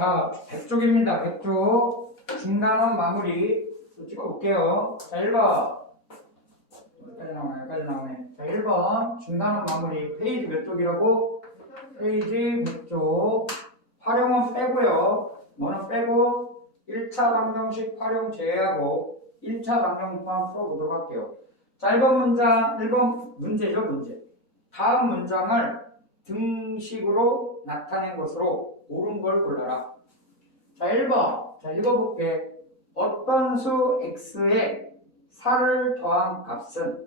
자, 100쪽입니다. 100쪽. 중단원 마무리. 또 찍어볼게요. 자, 1번. 여기까지 나오네, 여기까지 나오네. 자, 1번. 중단원 마무리. 페이지 몇 쪽이라고? 페이지 100쪽. 활용은 빼고요. 뭐는 빼고 1차 방정식 활용 제외하고 1차 방정식만 풀어보도록 할게요. 자, 1번 문장, 1번 문제죠, 문제. 다음 문장을 등식으로 나타낸 것으로 옳은 걸 골라라. 자, 1번. 자, 읽어볼게. 어떤 수 x에 4를 더한 값은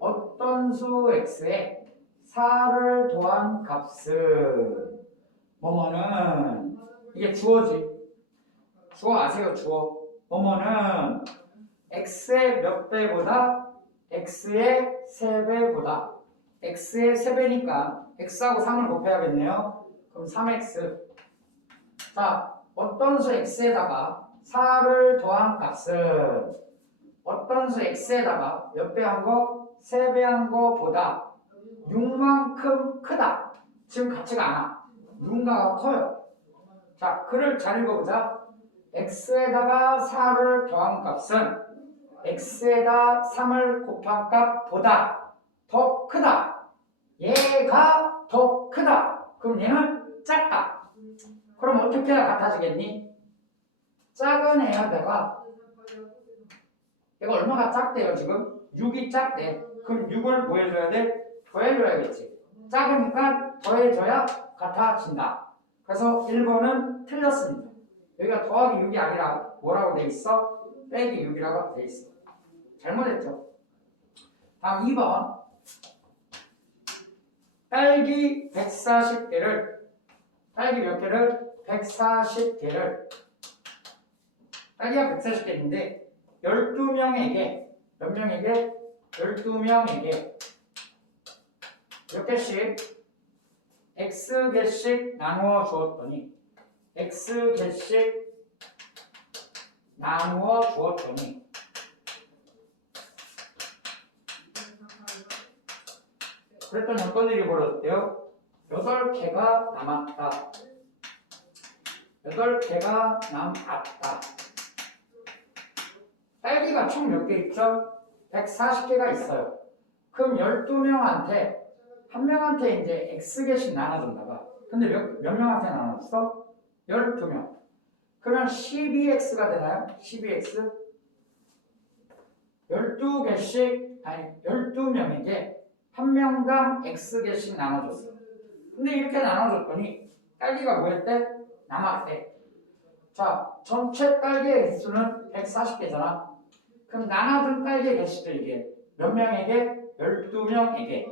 어떤 수 x에 4를 더한 값은 뭐뭐는 이게 주어지. 주어 아세요? 주어. 뭐뭐는 x의 몇 배보다 x의 3배보다 x의 3배니까 x하고 3을 곱해야겠네요. 그럼 3x. 자, 어떤 수 x에다가 4를 더한 값은 어떤 수 x에다가 몇 배 한 거? 3배 한 거보다 6만큼 크다. 지금 같지가 않아. 누군가가 커요. 자, 글을 잘 읽어보자. x에다가 4를 더한 값은 x에다 3을 곱한 값보다 더 크다. 얘가 더 크다. 그럼 얘는 작다. 그럼 어떻게 해야 같아지겠니? 작은 애에다가 얘가 얼마가 작대요 지금? 6이 작대. 그럼 6을 뭐 해줘야 돼? 더해줘야겠지. 작으니까 더해줘야 같아진다. 그래서 1번은 틀렸습니다. 여기가 더하기 6이 아니라 뭐라고 돼 있어? 빼기 6이라고 돼 있어. 잘못했죠. 다음 2번. 딸기 140개를 딸기 몇 개를? 140개를 딸기가 140개인데 12명에게 몇 명에게? 12명에게 몇 개씩? X개씩 나누어 주었더니 X개씩 나누어 주었더니 그랬더니 어떤 일이 벌어졌대요? 8개가 남았다. 8개가 남았다. 딸기가 총 몇 개 있죠? 140개가 있어요. 그럼 12명한테 한 명한테 이제 X개씩 나눠준다 봐. 근데 몇 명한테 나눴어? 12명. 그러면 12X가 되나요? 12X? 12개씩, 아니 12명에게 한 명당 X개씩 나눠줬어. 근데 이렇게 나눠줬더니 딸기가 뭐 했대? 남았대. 자, 전체 딸기의 개수는 140개잖아. 그럼 나눠준 딸기의 개수도 이게 몇 명에게? 12명에게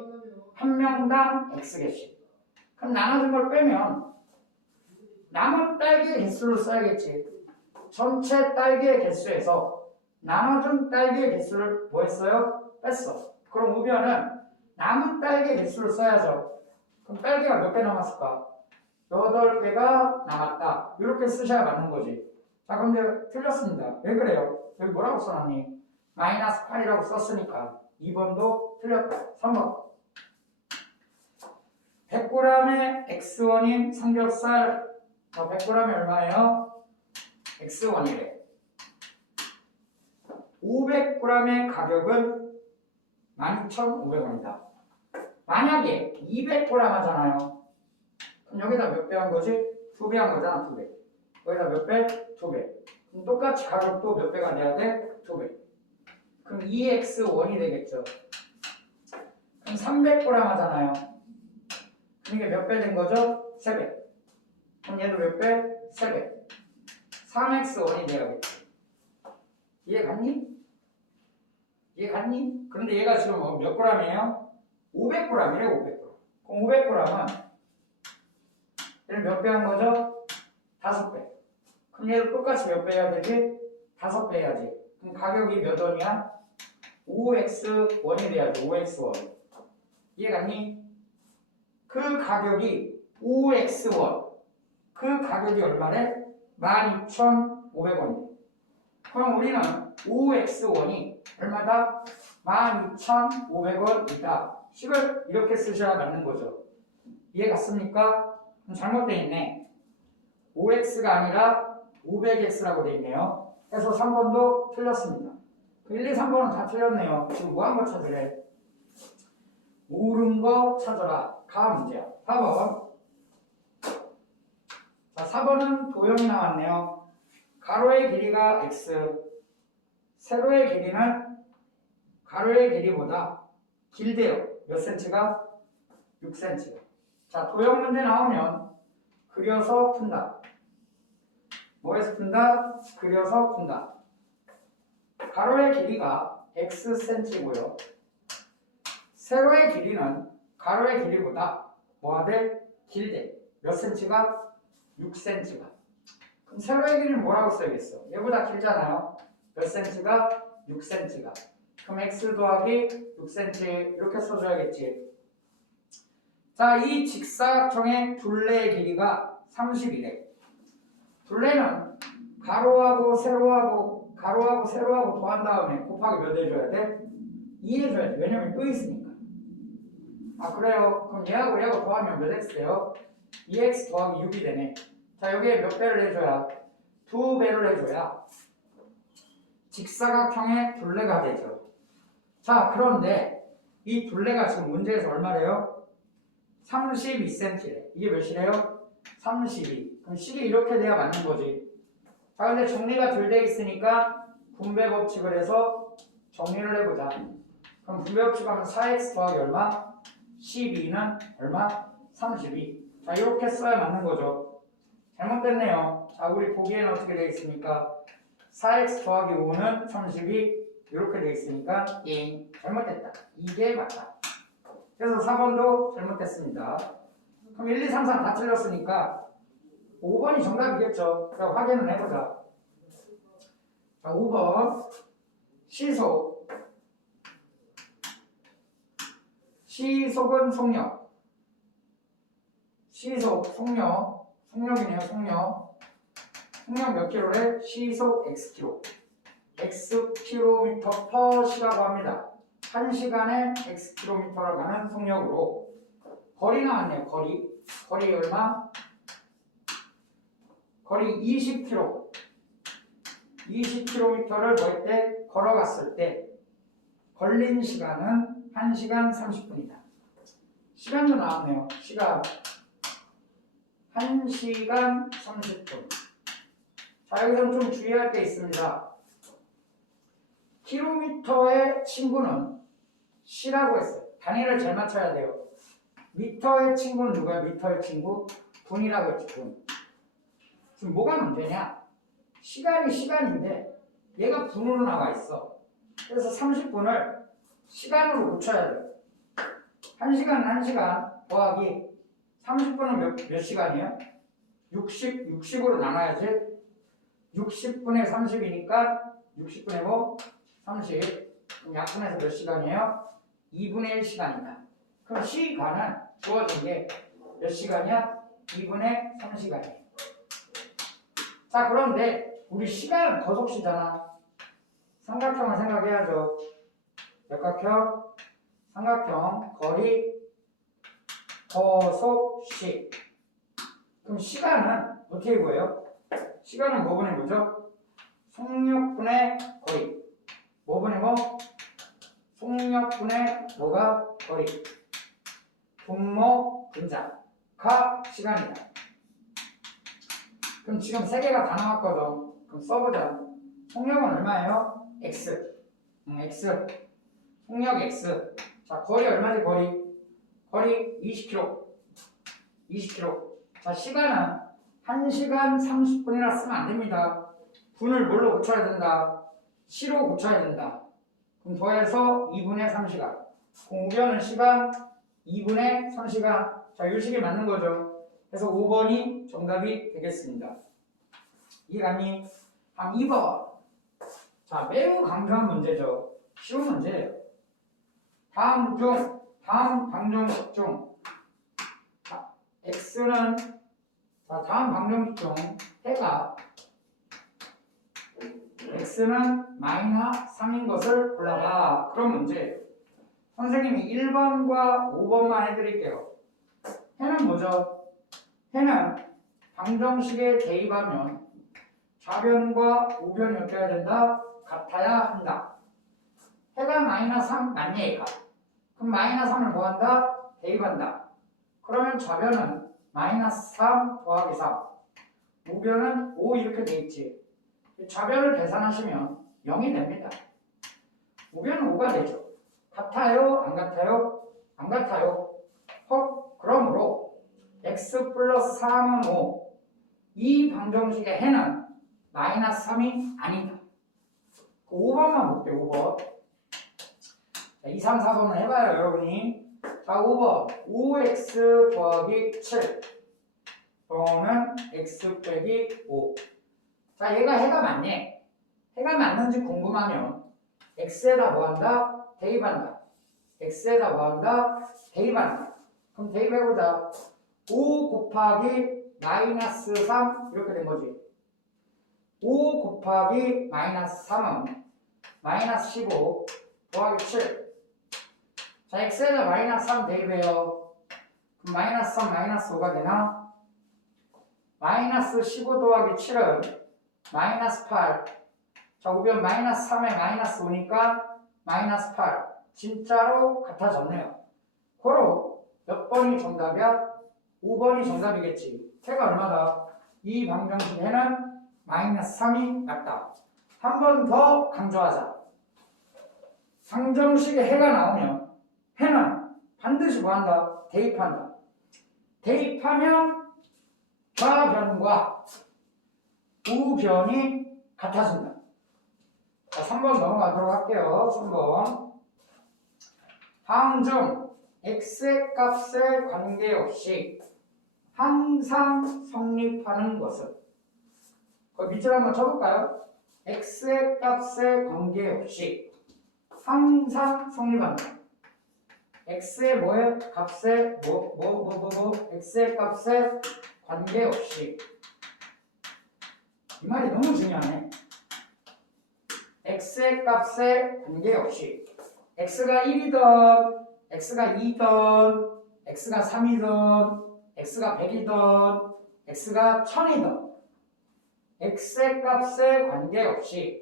한 명당 X개씩. 그럼 나눠준 걸 빼면 남은 딸기의 개수를 써야겠지. 전체 딸기의 개수에서 나눠준 딸기의 개수를 뭐 했어요? 뺐어. 그럼 우변은 남은 딸기의 개수를 써야죠. 그럼 딸기가 몇 개 남았을까? 8개가 남았다. 이렇게 쓰셔야 맞는 거지. 자, 근데 틀렸습니다. 왜 그래요? 여기 뭐라고 써놨니? 마이너스 8이라고 썼으니까 2번도 틀렸다. 3번. 100g의 X1인 삼겹살 100g이 얼마예요? X1이래. 500g의 가격은 12,500원이다. 만약에 200g 하잖아요. 그럼 여기다 몇 배 한 거지? 2배 한 거잖아, 2배. 여기다 몇 배? 2배. 그럼 똑같이 가격도 몇 배가 돼야 돼? 2배. 그럼 2x1이 되겠죠. 그럼 300g 하잖아요. 그럼 이게 몇 배 된 거죠? 3배. 그럼 얘도 몇 배? 3배. 3x1이 돼야겠지. 이해 갔니? 이해 갔니? 그런데 얘가 지금 몇 g이에요? 500g이래, 500g. 그럼 500g은 얘는 몇 배 한 거죠? 5배. 그럼 얘도 똑같이 몇 배 해야 되지? 5배 해야지. 그럼 가격이 몇 원이야? 5x1이 돼야지, 5x1. 이해 갔니? 그 가격이 5x1. 그 가격이 얼마래? 12,500원이래. 그럼 우리는 5x1이 얼마다? 12,500원이다. 식을 이렇게 쓰셔야 맞는 거죠. 이해 갔습니까? 잘못되어 있네. 5x가 아니라 500x라고 되어 있네요. 그래서 3번도 틀렸습니다. 1, 2, 3번은 다 틀렸네요. 지금 뭐 한 거 찾으래? 옳은 거 찾아라. 가 문제야. 4번. 자, 4번은 도형이 나왔네요. 가로의 길이가 x, 세로의 길이는 가로의 길이보다 길대요. 몇 cm가? 6cm. 자, 도형 문제 나오면 그려서 푼다. 뭐에서 푼다? 그려서 푼다. 가로의 길이가 xcm고요. 세로의 길이는 가로의 길이보다 뭐하대? 길대. 몇 cm가? 6cm가. 그럼 세로의 길이는 뭐라고 써야겠어? 얘보다 길잖아요. 몇 cm가? 6cm가. 그럼 x 더하기 6cm 이렇게 써줘야겠지. 자, 이 직사각형의 둘레의 길이가 30이래. 둘레는 가로하고 세로하고 더한 다음에 곱하기 몇 해줘야 돼? 2 해줘야지. 왜냐면 또 있으니까. 아, 그래요? 그럼 얘하고 얘하고 더하면 몇 x 돼요? 2x 더하기 6이 되네. 자, 여기에 몇 배를 해줘야? 2배를 해줘야 직사각형의 둘레가 되죠. 자, 그런데 이 둘레가 지금 문제에서 얼마래요? 32cm래. 이게 몇이래요? 32. 그럼 식이 이렇게 돼야 맞는 거지. 자, 근데 정리가 덜 돼 있으니까 분배 법칙을 해서 정리를 해보자. 그럼 분배 법칙 하면 4x 더하기 얼마? 12는 얼마? 32. 자, 이렇게 써야 맞는 거죠. 잘못됐네요. 자, 우리 보기에는 어떻게 되어 있습니까? 4x 더하기 5는 32. 이렇게 되어 있으니까 잘못됐다. 이게 맞다. 그래서 4번도 잘못됐습니다. 그럼 1, 2, 3, 4 다 틀렸으니까 5번이 정답이겠죠. 그럼 확인을 해보자. 자, 5번 시속은 속력. 속력이네요. 속력 몇 킬로래? 시속 xkm. xkm per 시라고 합니다. 1시간에 xkm를 가는 속력으로 거리 나왔네요. 거리 얼마? 거리 20km. 20km를 뭘 때? 걸어갔을 때 걸린 시간은 1시간 30분이다. 시간도 나왔네요. 시간 1시간 30분. 자, 여기서 좀 주의할 게 있습니다. 킬로미터의 친구는 C라고 했어요. 단위를 잘 맞춰야 돼요. 미터의 친구는 누구야? 미터의 친구? 분이라고 했지, 분. 지금 뭐가 문제냐? 시간이 시간인데 얘가 분으로 나와 있어. 그래서 30분을 시간으로 고쳐야 돼요. 1시간 더하기 30분은 몇 시간이에요? 60으로 나눠야지. 60분의 30이니까 60분의 뭐? 30. 그럼 약분해서 몇 시간이에요? 2분의 1 시간이다. 그럼 시간은 주어진 게 몇 시간이야? 2분의 3시간이에요. 자, 그런데 우리 시간은 거속시잖아. 삼각형을 생각해야죠. 역각형, 삼각형, 거리, 거속시. 그럼 시간은 어떻게 구해요? 시간은 뭐 분의 뭐죠? 속력분의 거리. 뭐 분의 뭐? 속력분의 뭐가? 거리. 분모 분자. 가 시간이다. 그럼 지금 세 개가 다 나왔거든. 그럼 써보자. 속력은 얼마예요? x. x. 속력 x. 자, 거리 얼마지 거리 20km. 20km. 자, 시간은 1시간 30분이나 쓰면 안 됩니다. 분을 뭘로 고쳐야 된다? 시로 고쳐야 된다. 그럼 더해서 2분의 3시간. 그럼 우변은 시간 2분의 3시간. 자, 이 식이 맞는 거죠. 그래서 5번이 정답이 되겠습니다. 이해갔니? 다음 2번. 자, 매우 강조한 문제죠. 쉬운 문제예요. 다음 방정식 중 x는 다음 방정식 중 해가 x는 마이너스 3인 것을 골라라. 그런 문제예요. 선생님이 1번과 5번만 해드릴게요. 해는 뭐죠? 해는 방정식에 대입하면 좌변과 우변이 어떻게 해야 된다? 같아야 한다. 해가 마이너스 3 맞냐 얘가? 그럼 마이너스 3을 뭐 한다? 대입한다. 그러면 좌변은 마이너스 3 더하기 3, 우변은 5 이렇게 돼 있지. 좌변을 계산하시면 0이 됩니다. 우변은 5가 되죠. 같아요? 안 같아요? 안 같아요. 그러므로 x 플러스 3은 5. 이 방정식의 해는 마이너스 3이 아니다. 5번만 볼게요. 5번. 자, 2, 3, 4번을 해봐요, 여러분이. 자, 5번. 5x 더하기 7 또는 x 빼기 5. 자, 얘가 해가 맞네. 해가 맞는지 궁금하면 x에다 뭐 한다? 대입한다. x에다 뭐 한다? 대입한다. 그럼 대입해보자. 5 곱하기 마이너스 3 이렇게 된 거지. 5 곱하기 마이너스 3은 마이너스 15 더하기 7. 자, x에다 마이너스 3 대입해요. 그럼 마이너스 3 마이너스 5가 되나? 마이너스 15 더하기 7은 마이너스 8. 자, 우변 마이너스 3에 마이너스 5니까 마이너스 8. 진짜로 같아졌네요. 고로 몇 번이 정답이야? 5번이 정답이겠지. 해가 얼마다? 이 방정식 해는 마이너스 3이 맞다. 한 번 더 강조하자. 방정식에 해가 나오면 해는 반드시 뭐한다? 대입한다. 대입하면 좌변과 우변이 같아진다. 자, 3번 넘어가도록 할게요. 3번. 다음 중 x의 값에 관계없이 항상 성립하는 것은? 그 밑줄 한번 쳐볼까요? x의 값에 관계없이 항상 성립한다. x의 뭐에 값에 x의 값에 관계없이. 이 말이 너무 중요하네. x의 값에 관계없이 x가 1이든 x가 2든 x가 3이든 x가 100이든 x가 1000이든 x의 값에 관계없이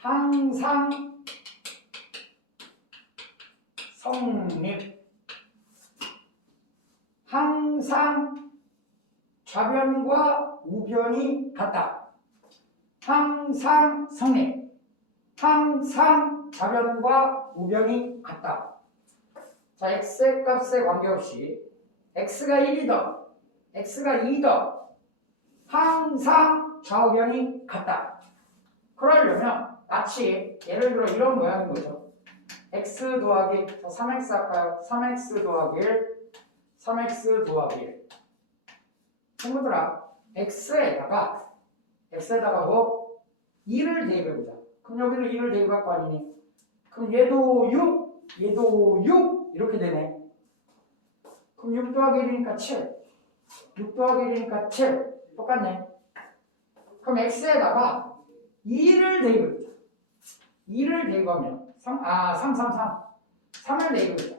항상 성립. 항상 좌변과 우변이 같다. 항상 성립. 항상 좌변과 우변이 같다. 자, x의 값에 관계없이 x가 1이든 x가 2든 항상 좌우변이 같다. 그러려면 마치 예를 들어 이런 모양인 거죠. x 더하기 3x 할까요? 3x 더하기 1, 3x 더하기 1. 친구들아, x에다가 뭐 2를 대입해보자. 그럼 여기는 2를 대입할 거 아니니? 그럼 얘도 6, 얘도 6 이렇게 되네. 그럼 6 더하기 1이니까 7, 6 더하기 1이니까 7 똑같네. 그럼 x에다가 2를 대입해보자. 2를 대입하면 3, 3을 대입해보자.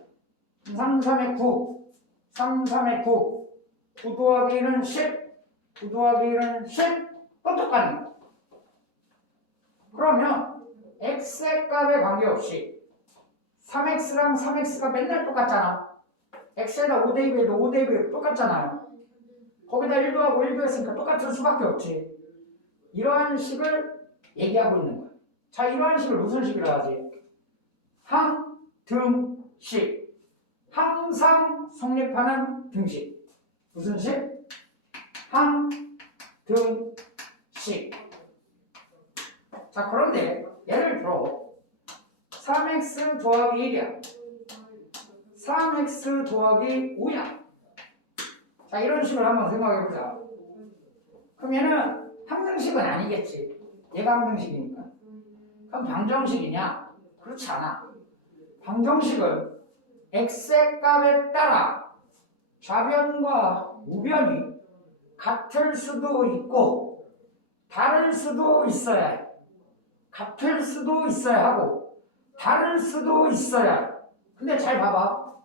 3, 3에 9, 3, 3에 9, 9 더하기 1은 10, 9 더하기 1은 10, 또 똑같네. 그러면 x의 값에 관계없이 3x랑 3x가 맨날 똑같잖아. x에다 5 대입해도 5 대입해도 똑같잖아요. 거기다 1도 하고 1도 했으니까 똑같을 수밖에 없지. 이러한 식을 얘기하고 있는 거야. 자, 이러한 식을 무슨 식이라 하지? 항등식. 항상 성립하는 등식. 무슨 식? 항등식. 자, 그런데 예를 들어 3x 더하기 1이야. 3x 더하기 5야. 자, 이런 식으로 한번 생각해보자. 그럼 얘는 항등식은 아니겠지. 얘가 항등식이니까. 그럼 방정식이냐? 그렇지 않아. 방정식은 x의 값에 따라 좌변과 우변이 같을 수도 있고 다를 수도 있어야 해. 같을 수도 있어야 하고 다를 수도 있어야 해. 근데 잘 봐봐.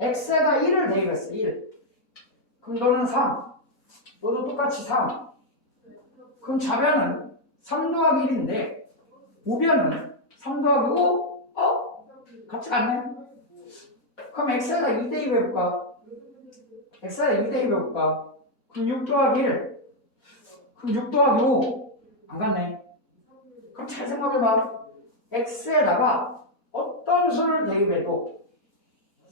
x에다 1을 대입했어. 1. 그럼 너는 3. 너도 똑같이 3. 그럼 좌변은 3 더하기 1인데 우변은 3 더하기 5? 같이 같네? 그럼 x에다 2대2 해볼까? x에다 2대2 해볼까? 그럼 6 더하기 1. 그럼 6 더하기 5. 안 같네? 그럼 잘 생각해봐. x에다가 어떤 수를 대입해도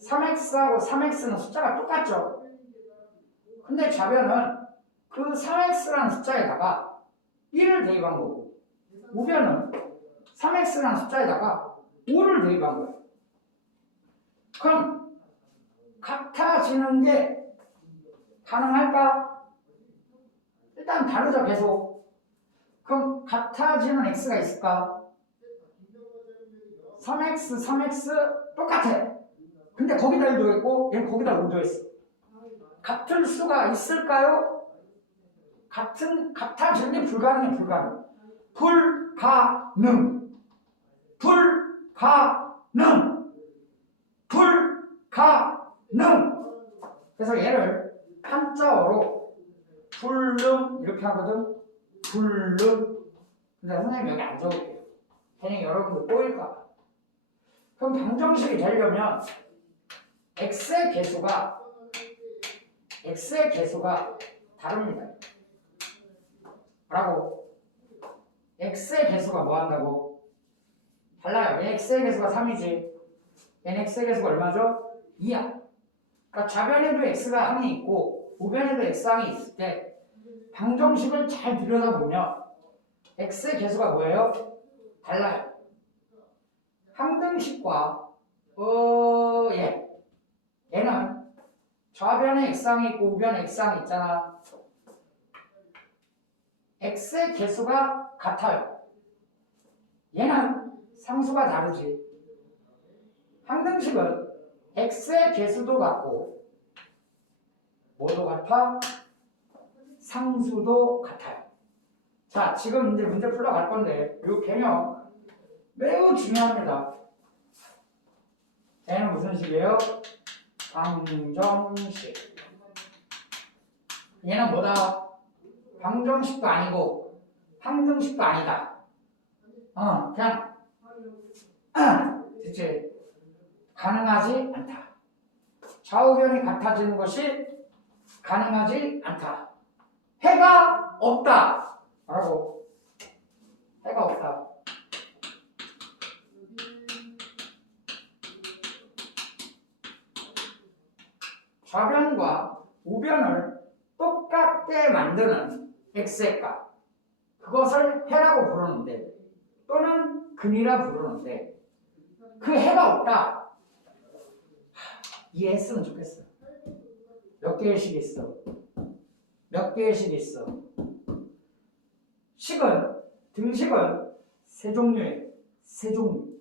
3x하고 3x는 숫자가 똑같죠? 근데 좌변은 그 3x라는 숫자에다가 1을 대입한 거고 우변은 3x라는 숫자에다가 5를 대입한 거예요. 그럼 같아지는 게 가능할까? 일단 다르죠, 계속. 그럼 같아지는 x가 있을까? 3x, 3x 똑같아. 근데 거기다 1도 있고 얘는 거기다 5도 있어. 같은 수가 있을까요? 같아지는 게 불가능해, 불가능. 불가능. 불가능. 불가능. 그래서 얘를 한자어로 불능 이렇게 하거든. 불능. 근데 선생님 여기 안 적을게요. 괜히 여러분들 꼬일까봐. 그럼 방정식이 되려면 x의 개수가 다릅니다. 뭐라고? x의 개수가 뭐 한다고? 달라요. 얘 x의 개수가 3이지. 얘는 x의 개수가 얼마죠? 2야. 그러니까 좌변에도 x가 항이 있고 우변에도 x항이 있을 때 방정식을 잘 들여다보면 x의 개수가 뭐예요? 달라요. 항등식과 얘는 좌변에 x항이 있고 우변에 x항이 있잖아. x의 개수가 같아요. 얘는 상수가 다르지. 항등식은 x의 개수도 같고 뭐도 같아? 상수도 같아요. 자, 지금 이제 문제 풀러 갈 건데 이 개념 매우 중요합니다. 얘는 무슨 식이에요? 방정식. 얘는 뭐다? 방정식도 아니고 항등식도 아니다. 그냥 대체 가능하지 않다. 좌우변이 같아지는 것이 가능하지 않다. 해가 없다. 뭐라고? 해가 없다. 좌변과 우변을 똑같게 만드는 x의 값, 그것을 해라고 부르는데 또는 근이라 부르는데 그 해가 없다. 이해했으면 좋겠어. 몇 개의 식이 있어? 몇 개의 식이 있어? 등식은 세 종류예요. 세 종류.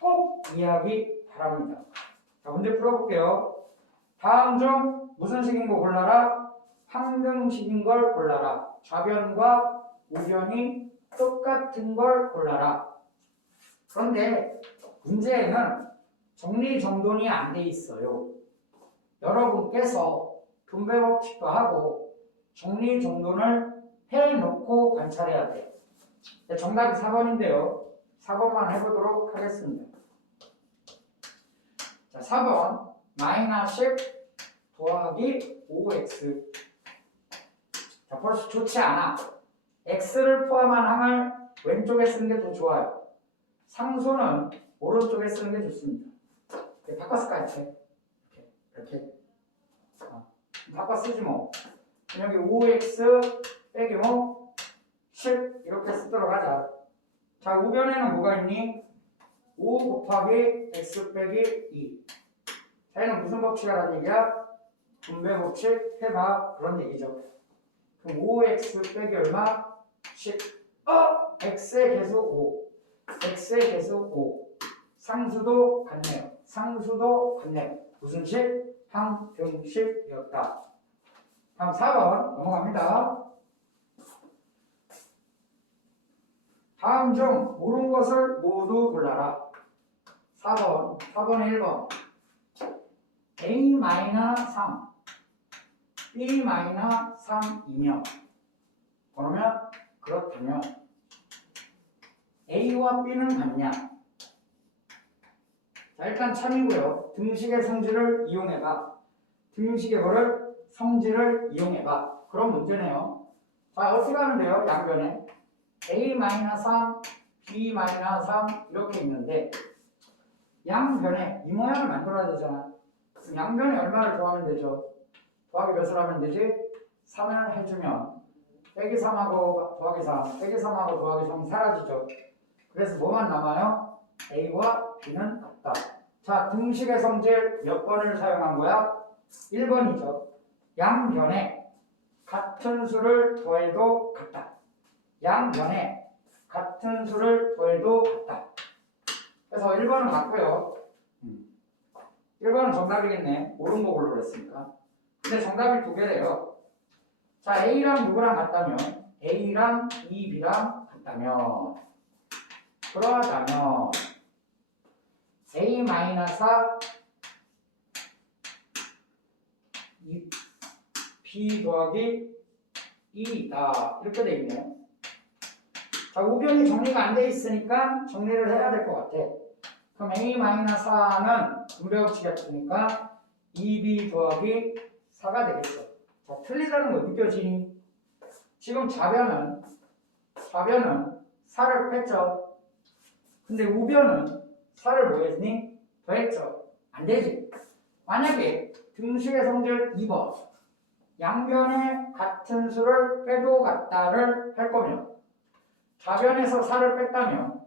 꼭 이해하기 바랍니다. 자, 문제 풀어볼게요. 다음 중 무슨 식인 거 골라라? 항등식인 걸 골라라. 좌변과 우변이 똑같은 걸 골라라. 그런데 문제에는 정리정돈이 안 돼 있어요. 여러분께서 분배 법칙도 하고 정리정돈을 해놓고 관찰해야 돼. 정답이 4번인데요. 4번만 해보도록 하겠습니다. 자, 4번 마이너스 10 더하기 5x. 자, 벌써 좋지 않아. x를 포함한 항을 왼쪽에 쓰는 게 더 좋아요. 상수는 오른쪽에 쓰는 게 좋습니다. 바꿨을까 이렇게. 바꿔 쓰지 뭐. 여기 5x 빼기 10 이렇게 쓰도록 하자. 자, 우변에는 뭐가 있니? 5 곱하기 x 빼기 2. 자, 얘는 무슨 법칙이라는 얘기야? 분배 법칙 해봐. 그런 얘기죠. 그럼 5x 빼기 얼마? 10. x의 개수 5. x의 개수 5. 상수도 같네요. 무슨 식? 항등식이었다. 다음 4번 넘어갑니다. 다음 중 옳은 것을 모두 골라라. 4번에 1번 A-3 B-3이면 그러면 그렇다면 A와 B는 같냐? 자, 일단 참이고요. 등식의 성질을 이용해봐. 등식의 뭐를? 성질을 이용해봐. 그런 문제네요. 자, 어떻게 하면 돼요? 양변에 A-3, B-3 이렇게 있는데 양변에 이 모양을 만들어야 되잖아. 그럼 양변에 얼마를 더하면 되죠? 더하기 몇을 하면 되지? 3을 해주면 빼기 3하고 더하기 3, 빼기 3하고 더하기 3이 사라지죠. 그래서 뭐만 남아요? A와 B는 같다. 자, 등식의 성질 몇 번을 사용한 거야? 1번이죠. 양변에 같은 수를 더해도 같다. 양변에 같은 수를 더해도 같다. 그래서 1번은 맞고요. 1번은 정답이겠네. 옳은 거 고르려 했으니까. 근데 정답이 두 개래요. 자, A랑 누구랑 같다면 A랑 2B랑 같다면 그러자면 A-4 B 더하기 2다 이렇게 돼 있네요. 자, 우변이 정리가 안 돼 있으니까 정리를 해야 될 것 같아. 그럼 A-4는 분배법칙이 같으니까 2B 더하기 4가 되겠죠. 자, 틀리다는 거 느껴지니? 지금 좌변은 4를 뺐죠. 근데 우변은 4를 뭐 했니? 더했죠. 안 되지. 만약에 등식의 성질 2번 양변에 같은 수를 빼도 같다를 할 거면 좌변에서 4를 뺐다면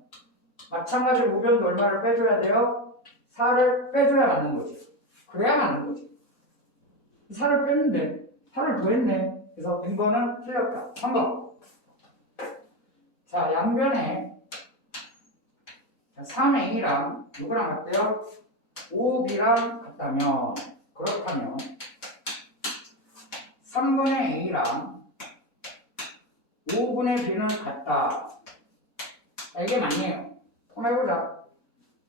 마찬가지로 우변도 얼마를 빼줘야 돼요? 4를 빼줘야 맞는 거지. 그래야 맞는 거지. 4를 뺐는데 4를 더했네. 그래서 2번은 틀렸다. 3번. 자, 양변에 3A랑 누구랑 같대요? 5B랑 같다면 그렇다면 3분의 A랑 5분의 B는 같다. 자, 이게 맞네요. 한번 해보자.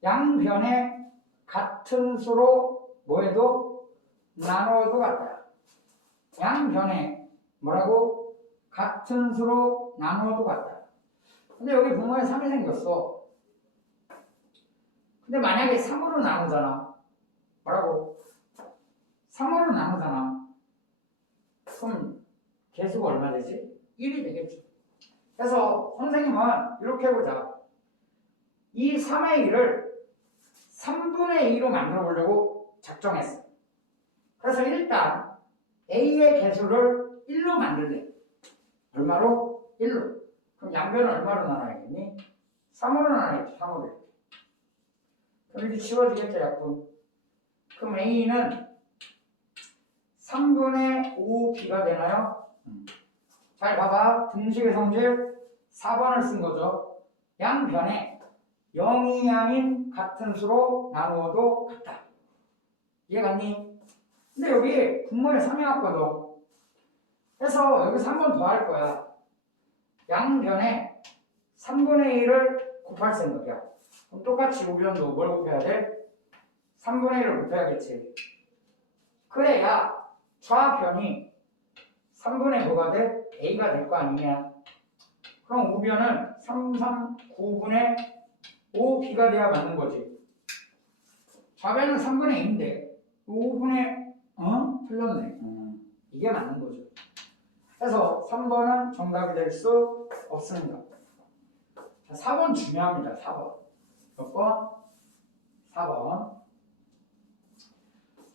양변에 같은 수로 뭐해도 나누어도 같다. 양변에 뭐라고? 같은 수로 나누어도 같다. 근데 여기 분모에 3이 생겼어. 근데 만약에 3으로 나누잖아. 뭐라고? 3으로 나누잖아. 그럼 개수가 얼마 되지? 1이 되겠지. 그래서 선생님은 이렇게 해보자. 이 3의 1을 3분의 2로 만들어 보려고 작정했어. 그래서 일단 A의 개수를 1로 만들래. 얼마로? 1로. 그럼 양변은 얼마로 나눠야겠니? 3으로 나눠야겠지. 3으로 이렇게. 그럼 이렇게 지워지겠죠, 약분. 그럼 A는 3분의 5B가 되나요? 잘 봐봐. 등식의 성질 4번을 쓴 거죠. 양변에 0이 양인 같은 수로 나누어도 같다. 이해갔니? 근데 여기 분모에 3이 왔거든. 그래서 여기서 한 번 더 할 거야. 양변에 3분의 1을 곱할 생각이야. 그럼 똑같이 우변도 뭘 곱해야 돼? 3분의 1을 곱해야겠지. 그래야 좌변이 3분의 뭐가 돼? A가 될 거 아니냐. 그럼 우변은 9분의 5B가 돼야 맞는 거지. 좌변은 3분의 2인데 5분의 틀렸네. 이게 맞는 거죠. 그래서 3번은 정답이 될 수 없습니다. 자, 4번 중요합니다. 4번. 몇 번? 4번.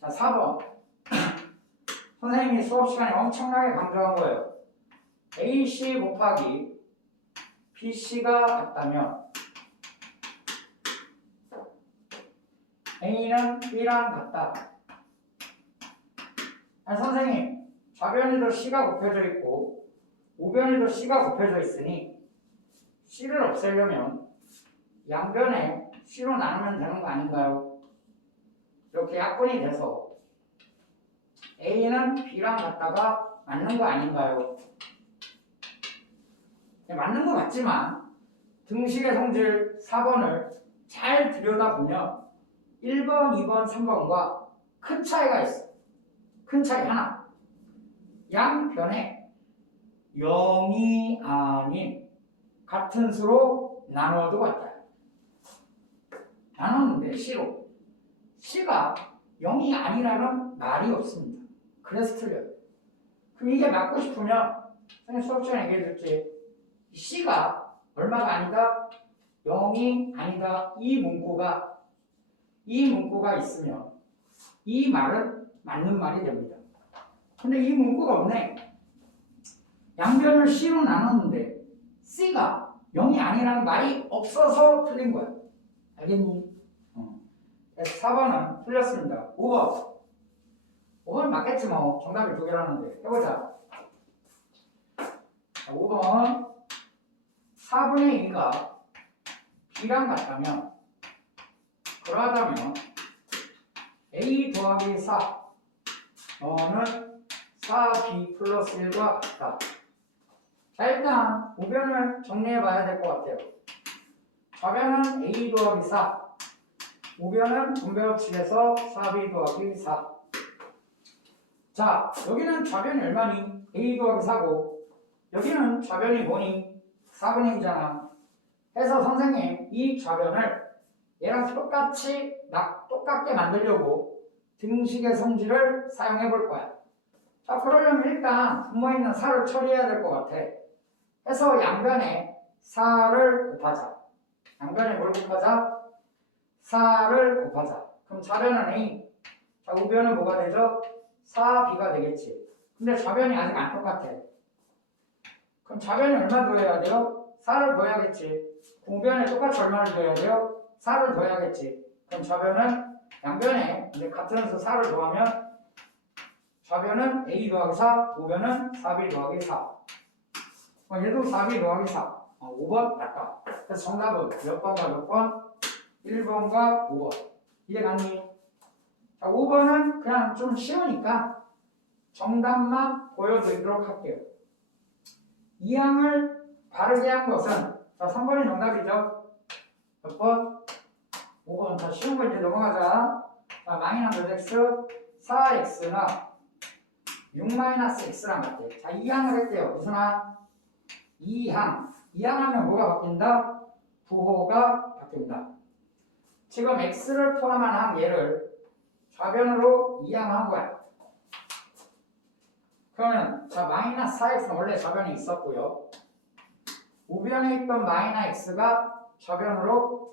자, 4번. 선생님이 수업 시간에 엄청나게 강조한 거예요. AC 곱하기 BC가 같다면 A는 B랑 같다. 아니, 선생님, 좌변에도 C가 곱해져 있고 우변에도 C가 곱해져 있으니 C를 없애려면 양변에 C로 나누면 되는 거 아닌가요? 이렇게 약분이 돼서 A는 B랑 같다가 맞는 거 아닌가요? 네, 맞는 거 같지만 등식의 성질 4번을 잘 들여다보면 1번, 2번, 3번과 큰 차이가 있어. 큰 차이 하나. 양변에 0이 아닌 같은 수로 나눠도 같다. 나눴는데 C로. C가 0이 아니라는 말이 없습니다. 그래서 틀려요. 그럼 이게 맞고 싶으면 선생님 수업 시간에 얘기해줬지. C가 얼마가 아니다? 0이 아니다. 이 문구가 있으면 이 말은 맞는 말이 됩니다. 근데 이 문구가 없네. 양변을 C로 나눴는데 C가 0이 아니라는 말이 없어서 틀린 거야. 알겠니? 그래서 4번은 틀렸습니다. 5번 맞겠지 뭐. 정답이 2개라는데 해보자. 5번 4분의 2가 B랑 같다면 그러하다면 A 더하기 4 너는 4B 플러스 1과 같다. 자, 일단 우변을 정리해 봐야 될 것 같아요. 좌변은 A 더하기 4 우변은 분배법칙에서 4B 더하기 4. 자, 여기는 좌변이 얼마니? A 더하기 4고 여기는 좌변이 뭐니? 4분의 2잖아. 해서 선생님 이 좌변을 얘랑 똑같게 만들려고 등식의 성질을 사용해 볼 거야. 자, 그러려면 일단 분모에 있는 4를 처리해야 될 것 같아. 해서 양변에 4를 곱하자. 양변에 뭘 곱하자? 4를 곱하자. 그럼 좌변은 A. 자, 우변은 뭐가 되죠? 4B가 되겠지. 근데 좌변이 아직 안 똑같아. 그럼 좌변이 얼마 더해야 돼요? 4를 더해야겠지. 우변에 똑같이 얼마를 더해야 돼요? 4를 더해야겠지. 그럼 좌변은 양변에 이제 같은 수 4를 더하면 좌변은 A 더하기 4, 우변은 4B 더하기 4. 얘도 4B 더하기 4. 5번 맞다. 그래서 정답은 몇 번과 몇 번? 1번과 5번. 이해갔니? 자, 5번은 그냥 좀 쉬우니까 정답만 보여드리도록 할게요. 이 항을 바르게 한 것은 자, 3번이 정답이죠. 몇 번? 5번. 자, 쉬운 거 이제 넘어가자. 자, 마이너스 x 4x나 6-x랑 같아. 자, 이 항을 할게요. 무슨 항? 이 항. 이 항하면 뭐가 바뀐다? 부호가 바뀐다. 지금 x를 포함한 항 얘를 좌변으로 이항한 거야. 그러면 자, 마이너스 4x는 원래 좌변에 있었고요. 우변에 있던 마이너스 x가 좌변으로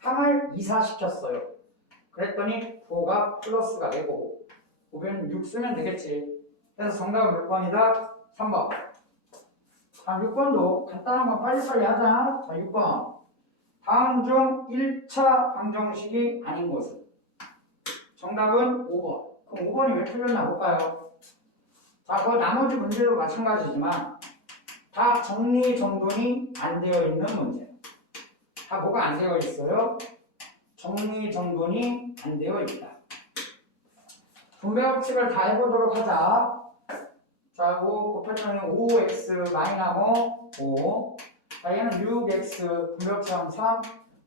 항을 이사시켰어요. 그랬더니 부호가 플러스가 되고 우변 6 쓰면 되겠지. 그래서 정답은 몇 번이다? 3번. 자, 6번도 간단한 건 빨리빨리 하자. 자, 6번. 다음 중 1차 방정식이 아닌 것은? 정답은 5번. 그럼 5번이 왜 틀렸나 볼까요? 자, 그 나머지 문제도 마찬가지지만 다 정리정돈이 안 되어 있는 문제. 다 뭐가 안 되어 있어요? 정리정돈이 안 되어 있다. 분배법칙을 다 해보도록 하자. 자, 5 곱했더니 5x 마이너스 5. 자, 얘는 6x 분배법칙하면 3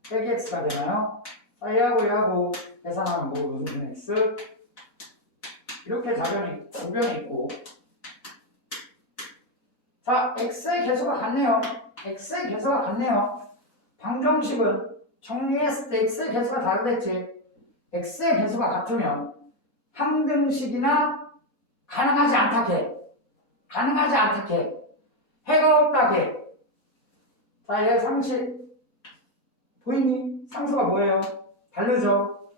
빼기 x가 되나요? 자, 얘하고 계산하면 뭐 무슨 x? 이렇게 좌변이 우변이 있고. 자, x의 개수가 같네요. x의 개수가 같네요. 방정식은 정리했을 때 x의 개수가 다르겠지. x의 개수가 같으면 항등식이나 가능하지 않다게 해가 없다게. 자, 얘 상식 보이니? 상수가 뭐예요? 다르죠.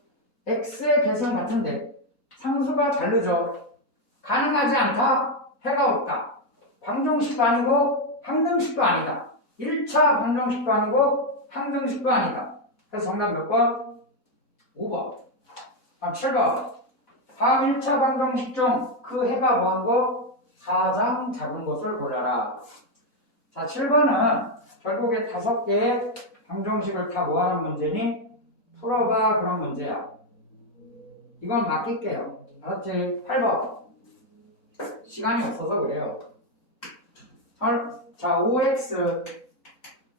x의 개수는 같은데 상수가 다르죠. 가능하지 않다, 해가 없다. 방정식도 아니고 항등식도 아니다. 1차 방정식도 아니고 항등식도 아니다. 그래서 정답 몇 번? 5번. 다음 7번. 다음 1차 방정식 중 그 해가 뭐한 거? 가장 작은 것을 골라라. 자, 7번은 결국에 5개의 방정식을 다 모아놓은 문제니 풀어봐 그런 문제야. 이건 맡길게요. 알았지? 8번. 시간이 없어서 그래요. 자, 5x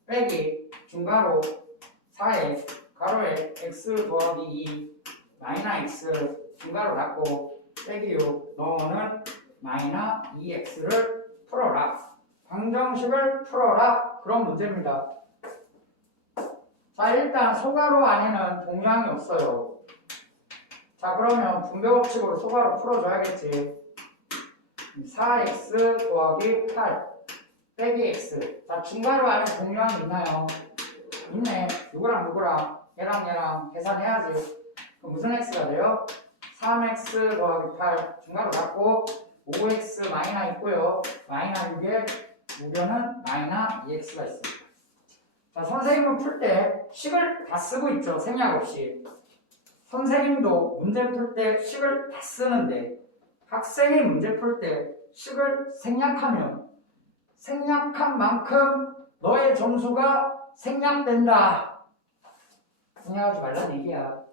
빼기 중괄호 4에 가로에 x 더하기 2 마이너스 x 중괄호 닫고 빼기 6 너는 마이너 2x를 풀어라. 방정식을 풀어라. 그런 문제입니다. 자, 일단 소가로 안에는 동량이 없어요. 자, 그러면 분배법칙으로 소가로 풀어줘야겠지. 4x 더하기 8 빼기 x. 자, 중괄호 안에 동량이 있나요? 있네. 누구랑 누구랑? 얘랑 계산해야지. 그럼 무슨 x가 돼요? 3x 더하기 8 중괄호 같고 5x 마이너 있고요. 마이너 6에 무변은 마이너 2x가 있습니다. 자, 선생님은 풀 때 식을 다 쓰고 있죠. 생략 없이. 선생님도 문제 풀 때 식을 다 쓰는데 학생이 문제 풀 때 식을 생략하면 생략한 만큼 너의 점수가 생략된다. 생략하지 말라는 얘기야.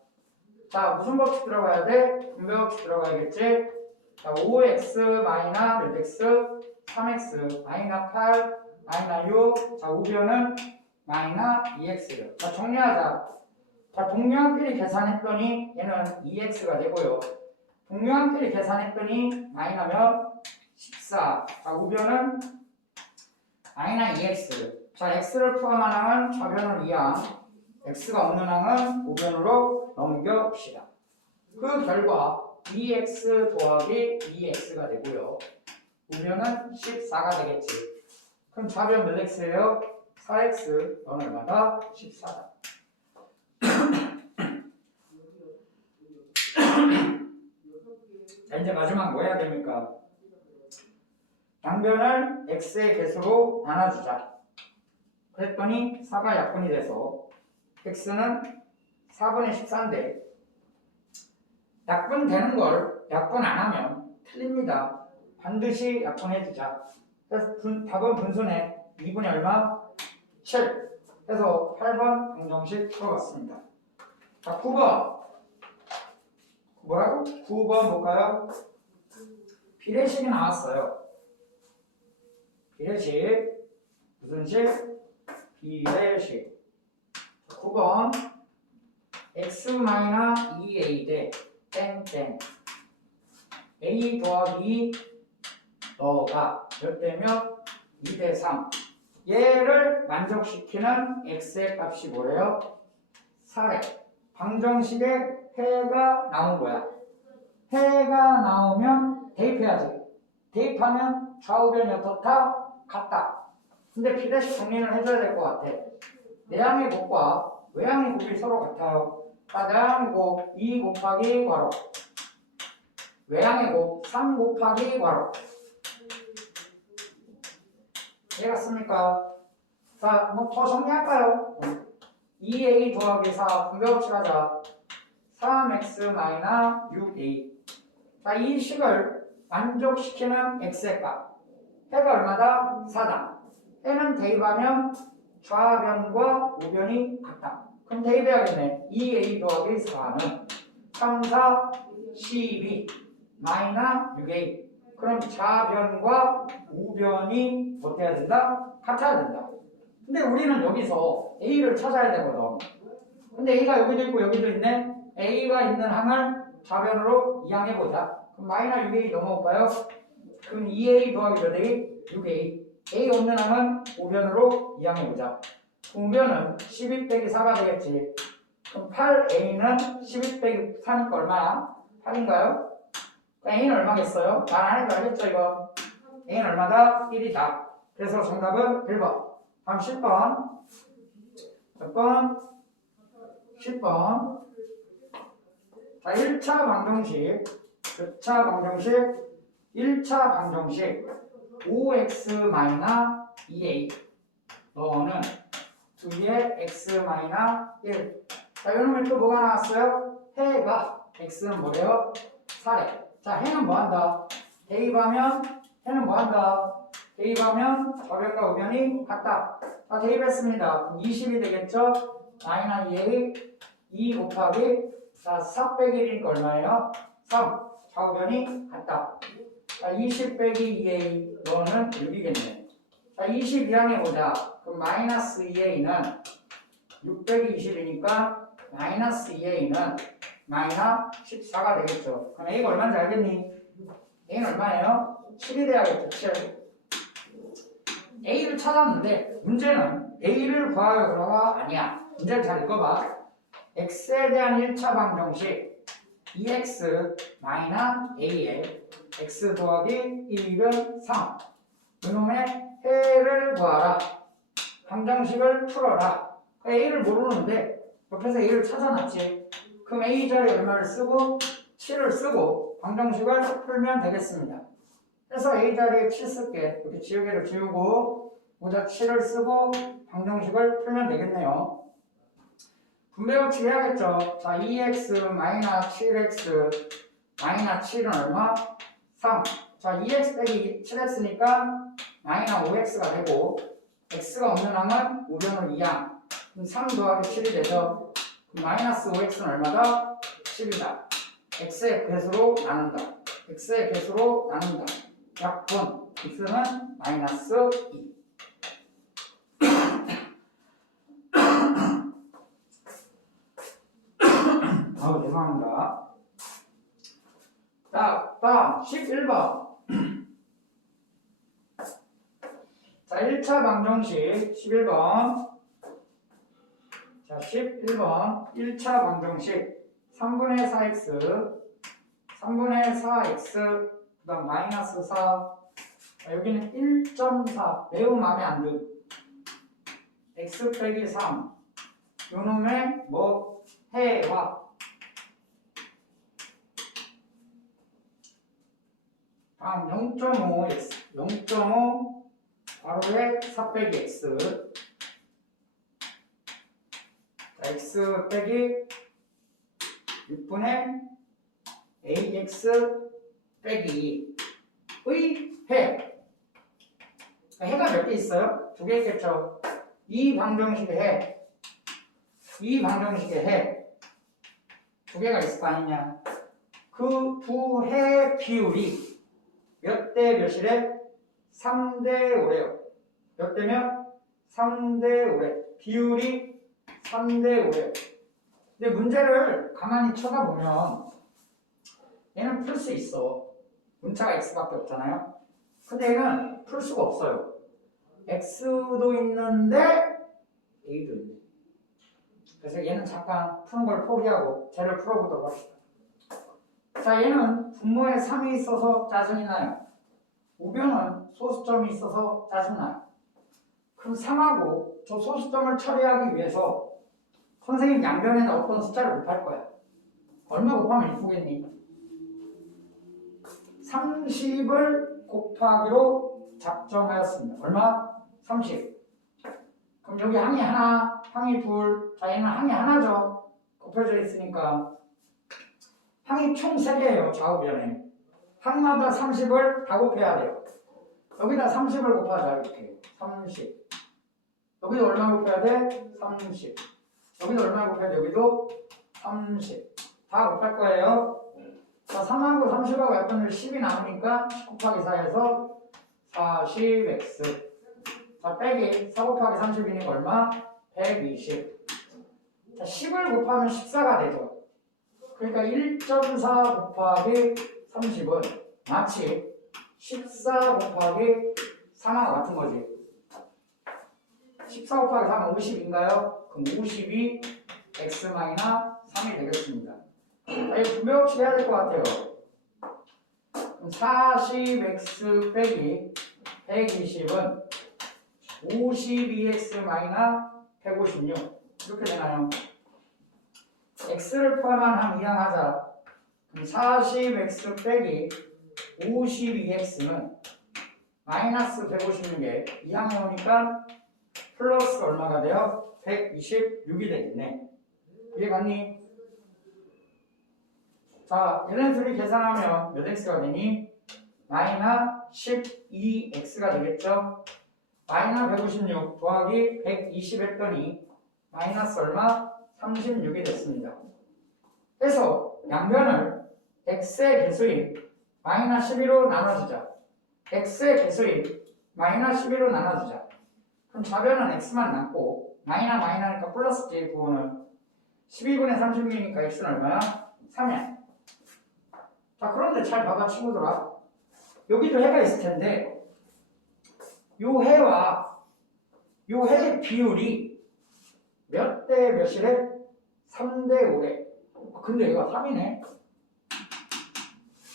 자, 무슨 법칙 들어가야 돼? 분배법칙 들어가야겠지? 자, 5x 마이너 몇 x? 3x 마이너 8 마이너 6. 자, 우변은 마이너 2x요. 자, 정리하자. 자, 동량끼리 계산했더니 얘는 2x가 되고요. 동량끼리 계산했더니 마이너면 14. 자, 우변은 마이너 2x. 자, x를 포함한 항은 좌변을 이항, x가 없는 항은 우변으로 넘겨봅시다. 그 결과 2x 더하기 2x가 되고요. 우변은 14가 되겠지. 그럼 좌변 몇 x예요? 4x. 넌 얼마다? 14다. 자, 이제 마지막 뭐 해야 됩니까? 양변을 x의 개수로 나눠주자. 그랬더니 4가 약분이 돼서 x는 4분의 14인데 약분되는 걸 약분 안 하면 틀립니다. 반드시 약분해주자. 그래서 답은 분순에 2분의 얼마? 7. 그래서 8번 방정식 풀어봤습니다. 자, 9번 뭐라고? 9번 볼까요? 비례식이 나왔어요. 비례식 무슨 식? 비례식. 9번 x-2a 대 땡땡 a 더하기 너가 몇 대면 2대 3. 얘를 만족시키는 x의 값이 뭐래요? 4래. 방정식에 해가 나온 거야. 해가 나오면 대입해야지. 대입하면 좌우변이 어떻다? 같다. 근데 비례식 정리를 해줘야 될 것 같아. 내항의 곱과 외항의 곱이 서로 같아요. 자, 내항의 곱 2 곱하기 괄호, 외항의 곱 3 곱하기 괄호. 이해갔습니까? 자, 뭐 더 정리할까요? 2a 더하기 4 분배법칙 하자. 3x 마이너 6a. 자, 이 식을 만족시키는 x의 값. 해가 얼마다? 4다. 해는 대입하면 좌변과 우변이 같다. 그럼 대입해야겠네. 2a 더하기 4는 3, 4, 12 마이너 6a. 그럼 좌변과 우변이 어때야 된다? 같아야 된다. 근데 우리는 여기서 a를 찾아야 되거든. 근데 a가 여기도 있고 여기도 있네. a가 있는 항을 좌변으로 이항해보자. 그럼 마이너 6a 넘어올까요? 그럼 2a 더하기 몇 a? 6a. a 없는 항은 우변으로 이항해보자. 우변은 12 빼기 4가 되겠지. 그럼 8a는 12 빼기 4니까 얼마야? 8인가요? a는 얼마겠어요? 말 안 해도 알겠죠 이거? a는 얼마다? 1이다. 그래서 정답은 1번. 다음 10번. 몇 번? 10번. 자, 1차 방정식, 2차 방정식, 1차 방정식 5x-2a. 너는 2의 x-1. 자, 이놈의 또 뭐가 나왔어요? 해가 x는 뭐래요? 4래. 자, 해는 뭐한다? 대입하면 해는 뭐한다? 대입하면 좌변과 우변이 같다. 자, 대입했습니다. 20이 되겠죠? 마이너 2a 2 곱하기 자, 4 빼기 1이니까 얼마예요? 3. 좌우변이 같다. 자, 20 빼기 2a 너는 6이겠네. 자, 22항해 보자. 그럼 마이너스 2a는 6 빼기 20이니까 마이너스 2a는 마이너 14가 되겠죠. 그럼 a가 얼마인지 알겠니? a는 얼마예요? 7이 돼야겠죠. 7. A를 찾았는데 문제는 A를 구하여가 아니야. 문제를 잘 읽어봐. X에 대한 1차 방정식 2X 마이너스 A에 X 더하기 1은 3. 이놈의 해를 구하라. 방정식을 풀어라. A를 모르는데 옆에서 A를 찾아놨지. 그럼 A 자리에 얼마를 쓰고 7을 쓰고 방정식을 풀면 되겠습니다. 그래서 A 자리에 7 쓸게. 이렇게 지우개를 지우고 모자 7을 쓰고 방정식을 풀면 되겠네요. 분배 법칙 해야겠죠. 자, 2x 마이너스 7x 마이너스 7은 얼마? 3. 자, 2x 빼기 7x니까 마이너스 5x가 되고 x가 없는 항은 우변으로 2항. 그럼 3 더하기 7이 되죠. 그럼 마이너스 5x는 얼마다? 10이다. x의 개수로 나눈다. x의 개수로 나눈다. 약분 x는 마이너스 2. 죄송합니다. 자, 다음 11번. 자, 1차 방정식 11번. 자, 11번 1차 방정식 3분의 4x 3분의 4x 그 다음 마이너스 4. 자, 여기는 1.4 매우 마음에 안 든 x 빼기 3 요놈의 뭐 해와 다음 0.5x 0.5 바로의 4 빼기 x 자, x 빼기 6분의 ax 빼기 2의 해. 해가 몇 개 있어요? 2개 있겠죠. 이 방정식의 해. 이 방정식의 해. 2개가 있을 거 아니냐. 그 두 해 비율이 몇 대 몇이래? 3대 5래요. 몇 대면? 3대 5래. 비율이 3대 5래요. 근데 문제를 가만히 쳐다보면 얘는 풀 수 있어. 문자가 x밖에 없잖아요. 근데 얘는 풀 수가 없어요. x도 있는데 a도 있네. 그래서 얘는 잠깐 푸는 걸 포기하고 쟤를 풀어보도록 합시다. 자, 얘는 분모에 3이 있어서 짜증이 나요. 우변은 소수점이 있어서 짜증나요. 그럼 3하고 저 소수점을 처리하기 위해서 선생님 양변에는 어떤 숫자를 곱할 거야. 얼마 곱하면 이쁘겠니? 30을 곱하기로 작정하였습니다. 얼마? 30. 그럼 여기 항이 하나, 항이 둘. 자, 얘는 항이 하나죠. 곱해져 있으니까. 항이 총 3개예요. 좌우변에. 항마다 30을 다 곱해야 돼요. 여기다 30을 곱하자. 이렇게. 30. 여기도 얼마 곱해야 돼? 30. 여기도 얼마 곱해야 돼? 여기도 30. 다 곱할 거예요. 자, 3하고 30하고 약분을 10이 남으니까 10 곱하기 4에서 40x. 자, 빼기 4 곱하기 30이니까 얼마? 120. 자, 10을 곱하면 14가 되죠. 그러니까 1.4 곱하기 30은 마치 14 곱하기 3하고 같은 거지. 14 곱하기 3은 50인가요? 그럼 50이 x-3이 되겠습니다. 자, 이거 분배 법칙 해야 될 것 같아요. 그럼 40x 빼기 120은 52x-156 이렇게 되나요? x를 포함한 항 이항하자. 그럼 40x 빼기 52x는 마이너스 156에 이항에 오니까 플러스 얼마가 돼요? 126이 되겠네. 이해 갔니? 자, 얘네 둘이 계산하면 몇 x가 되니? 마이너스 12x가 되겠죠? 마이너스 156 더하기 120 했더니 마이너스 얼마? 36이 됐습니다. 그래서 양변을 x의 개수인 마이너스 12로 나눠주자. x의 개수인 마이너스 12로 나눠주자. 그럼 좌변은 x만 남고 마이너니까 플러스지 부호는 12분의 36이니까 x는 얼마야? 3이야. 자, 그런데 잘 봐봐 친구들아. 여기도 해가 있을 텐데 요 해와 요 해의 비율이 몇 대 몇이래? 3대 5래. 근데 얘가 3이네.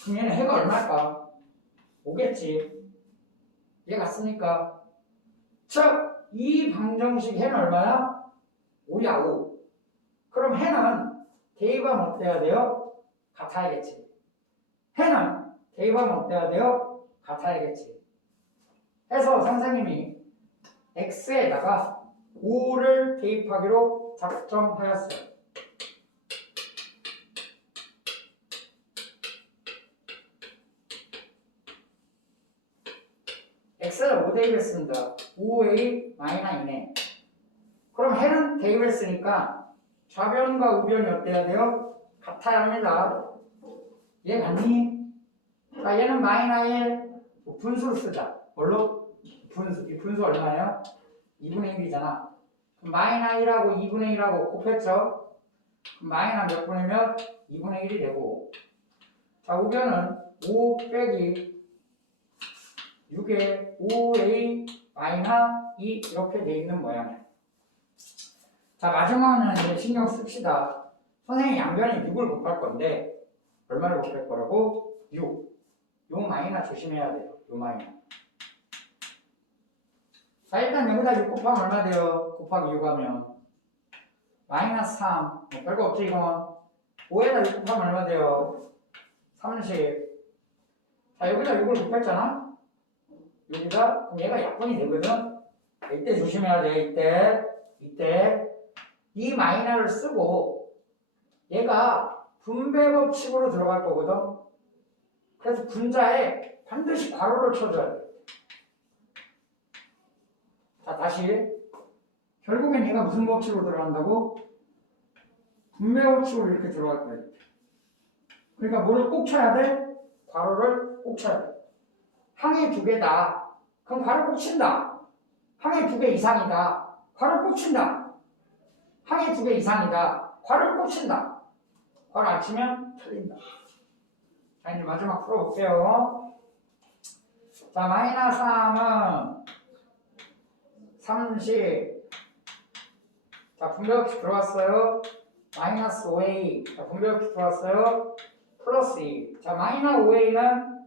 그럼 얘는 해가 얼마일까? 5겠지. 얘가 쓰니까. 자, 이 방정식 해는 얼마야? 5야, 5. 그럼 해는 대입하면 어때야 돼요? 같아야겠지. 해는 대입하면 어때야 돼요? 같아야겠지. 해서 선생님이 x에다가 5를 대입하기로 작정하였어요. x를 5 대입했습니다. 5a 마이너스 2네. 그럼 해는 대입했으니까 좌변과 우변이 어때야 돼요? 같아야 합니다. 얘 같니? 자, 얘는 마이너스 1 분수를 쓰자. 뭘로? 분수. 이 분수 얼마예요? 2분의 1이잖아. 마이너스 1하고 2분의 1하고 곱했죠? 마이너스 몇 분의 몇? 2분의 1이 되고. 자, 우변은 5 빼기 6에 5a 마이너스 2 이렇게 돼 있는 모양이야. 자, 마지막은 이제 신경 씁시다. 선생님이 양변이 6을 곱할 건데 얼마를 곱할 거라고? 6. 요 마이너스 조심해야 돼요. 요 마이너스. 자, 일단 여기다 6 곱하면 얼마 돼요? 곱하기 6 하면 마이너스 3. 뭐 별거 없지 이건. 5에다 6 곱하면 얼마 돼요? 30. 자, 여기다 6을 곱했잖아? 여기다 그럼 얘가 약분이 되거든? 이때 조심해야 돼. 이때 이 마이너를 쓰고 얘가 분배 법칙으로 들어갈 거거든? 그래서 분자에 반드시 괄호를 쳐줘야 돼. 자, 다시. 결국엔 얘가 무슨 법칙으로 들어간다고? 분배 법칙으로 이렇게 들어갈 거예요. 그러니까 뭐를 꼭 쳐야 돼? 괄호를 꼭 쳐야 돼. 항이 2개다. 그럼 괄호 꼭 친다. 항이 2개 이상이다. 괄호 꼭 친다. 항이 2개 이상이다. 괄호 꼭 친다. 괄호 안 치면 틀린다. 자, 이제 마지막 풀어볼게요. 자, 마이너스 3은 30. 자, 분배법칙 들어왔어요. 마이너스 5a. 자, 분배법칙 들어왔어요. 플러스 2. 자, 마이너스 5a는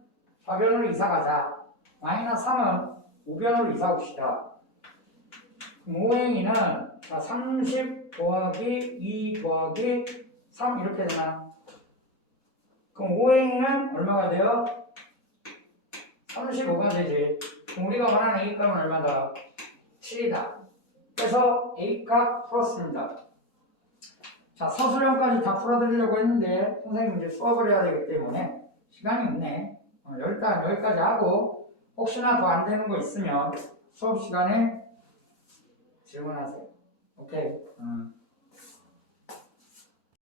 좌변으로 이사 가자. 마이너스 3은 우변으로 이사 옵시다. 그럼 5a는 자, 30 더하기 2 더하기 3 이렇게 되나? 그럼 5a는 얼마가 돼요? 35가 되지. 그럼 우리가 원하는 a값은 얼마다? 7이다. 그래서 a값 풀었습니다. 자, 서술형까지 다 풀어드리려고 했는데 선생님 이제 수업을 해야 되기 때문에 시간이 없네. 일단 여기까지 하고 혹시나 더 안 되는 거 있으면 수업 시간에 질문하세요. 오케이.